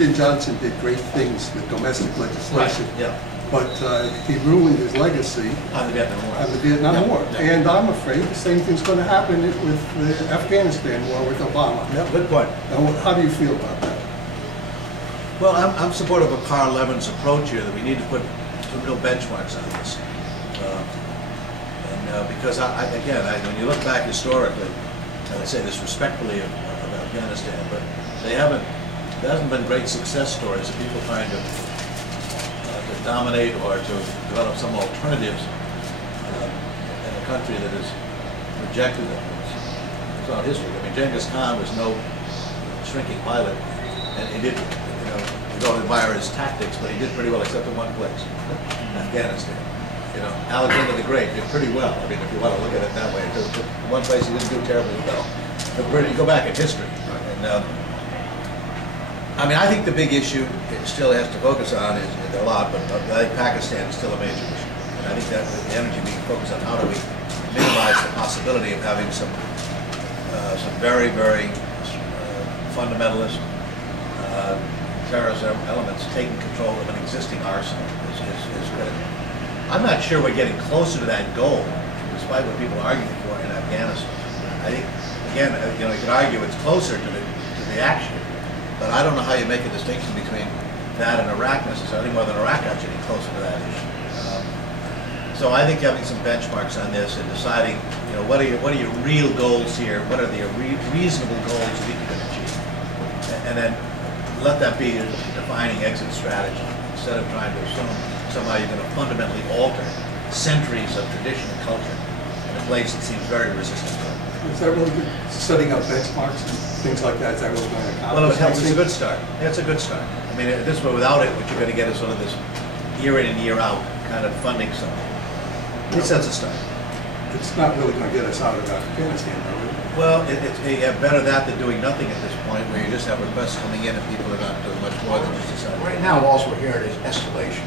Lyndon Johnson did great things with domestic legislation. Right. Yeah. But he ruined his legacy On the Vietnam War. on the Vietnam Yeah. War. Yeah. And I'm afraid the same thing's going to happen with the Afghanistan war with Obama. Yeah, good point. Now, how do you feel about that? Well, I'm supportive of Carl Levin's approach here, that we need to put some real benchmarks on this. Because, when you look back historically, and I say this respectfully of Afghanistan, but there hasn't been great success stories of people trying to dominate or to develop some alternatives in a country that has rejected them. It's all history. I mean, Genghis Khan was no shrinking pilot, and he did, we don't admire his tactics, but he did pretty well, except in one place, Afghanistan. Alexander the Great did pretty well. I mean, if you want to look at it that way, one place he didn't do terribly well. But you go back in history, and I think the big issue it still has to focus on is a lot, but I think Pakistan is still a major issue. And I think that the energy being focused on how do we minimize the possibility of having some very, very fundamentalist terrorist elements taking control of an existing arsenal is critical. I'm not sure we're getting closer to that goal, despite what people are arguing for in Afghanistan. I think, again, you could argue it's closer to the action, but I don't know how you make a distinction between that and Iraq necessarily, more than Iraq got getting closer to that issue. So I think having some benchmarks on this and deciding, what are your real goals here? What are the reasonable goals you think you can achieve? And then let that be a defining exit strategy, instead of trying to assume somehow you're going to fundamentally alter centuries of tradition and culture in a place that seems very resistant to it. Is that really good? Setting up benchmarks and things like that, is that really going to accomplish? Well, it helps. It's a good start. Yeah, it's a good start. I mean, this way, without it, what you're going to get is sort of this year in and year out kind of funding something. It sets a start. It's not really going to get us out of Afghanistan, though. Well, better that than doing nothing at this point, where you just have requests coming in and people are not doing much more than just deciding. Right now, all we're hearing is escalation.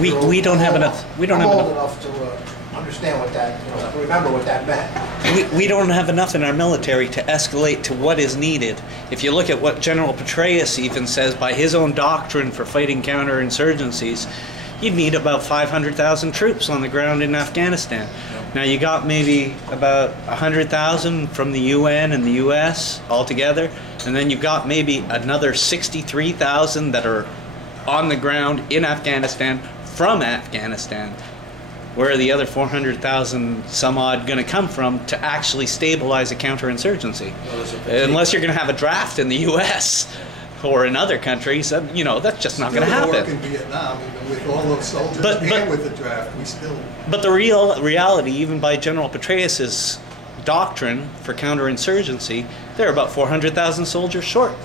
We don't have enough. We don't I'm have old enough. enough to understand what that, to remember what that meant. We don't have enough in our military to escalate to what is needed. If you look at what General Petraeus even says by his own doctrine for fighting counterinsurgencies, you'd need about 500,000 troops on the ground in Afghanistan. Now you got maybe about 100,000 from the UN and the US altogether, and then you've got maybe another 63,000 that are on the ground in Afghanistan from Afghanistan. Where are the other 400,000 some odd going to come from to actually stabilize a counterinsurgency? Well, unless you're going to have a draft in the US or in other countries, that's just not going to happen. Still in Vietnam, even with all those soldiers and with the draft, we still... But the reality, even by General Petraeus' doctrine for counterinsurgency, they're about 400,000 soldiers short.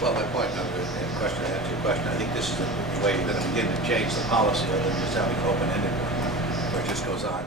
Well, my point, to answer your question, I think this is the way you're going to begin to change the policy other than just having an open-ended one, where it just goes on.